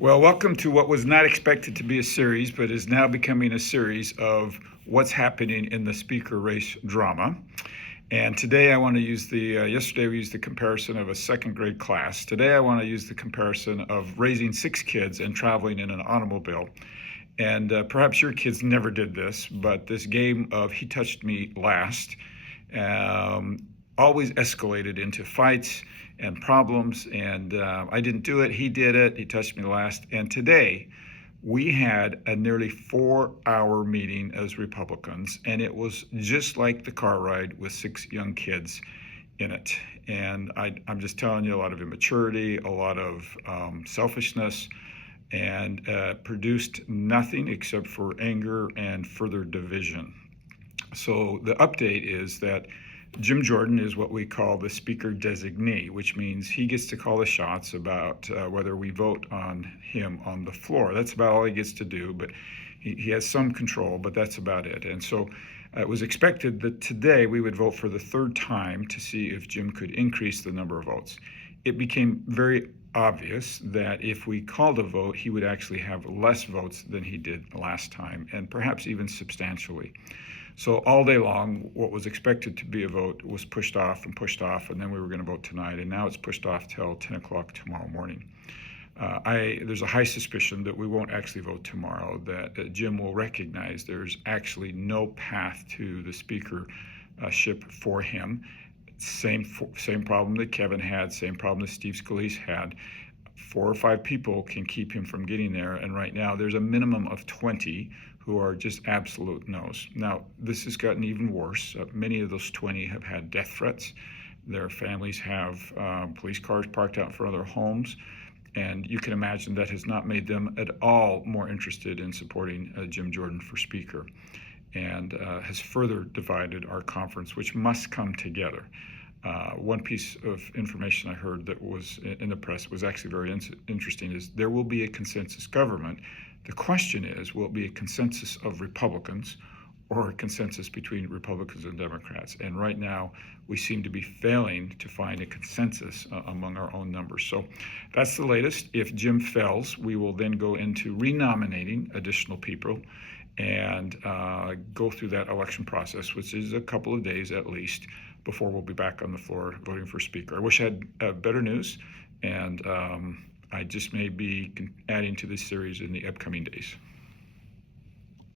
Well, welcome to what was not expected to be a series, but is now becoming a series of what's happening in the speaker race drama. And today I want to use yesterday we used the comparison of a second grade class. Today I want to use the comparison of raising 6 kids and traveling in an automobile. And perhaps your kids never did this, but this game of He Touched Me Last um, always escalated into fights and problems. And I didn't do it, he did it, he touched me last. And today we had a nearly 4-hour meeting as Republicans, and it was just like the car ride with 6 young kids in it. And I'm just telling you, a lot of immaturity, a lot of selfishness, and produced nothing except for anger and further division. So the update is that Jim Jordan is what we call the speaker designee, which means he gets to call the shots about whether we vote on him on the floor. That's about all he gets to do, but he has some control, but that's about it. And so it was expected that today we would vote for the third time to see if Jim could increase the number of votes. It became very obvious that if we called a vote, he would actually have less votes than he did last time, and perhaps even substantially. So all day long, what was expected to be a vote was pushed off, and then we were going to vote tonight, and now it's pushed off till 10 o'clock tomorrow morning. There's a high suspicion that we won't actually vote tomorrow, that Jim will recognize there's actually no path to the speakership for him. Same problem that Kevin had, same problem that Steve Scalise had. 4 or 5 people can keep him from getting there, and right now there's a minimum of 20 who are just absolute no's. Now, this has gotten even worse. Many of those 20 have had death threats. Their families have police cars parked out in front of their homes, and you can imagine that has not made them at all more interested in supporting Jim Jordan for Speaker, and has further divided our conference, which must come together. One piece of information I heard that was in the press was actually very interesting, is there will be a consensus government. The question is, will it be a consensus of Republicans or a consensus between Republicans and Democrats? And right now, we seem to be failing to find a consensus among our own numbers. So that's the latest. If Jim fails, we will then go into renominating additional people and go through that election process, which is a couple of days at least, before we'll be back on the floor voting for Speaker. I wish I had better news, and I just may be adding to this series in the upcoming days.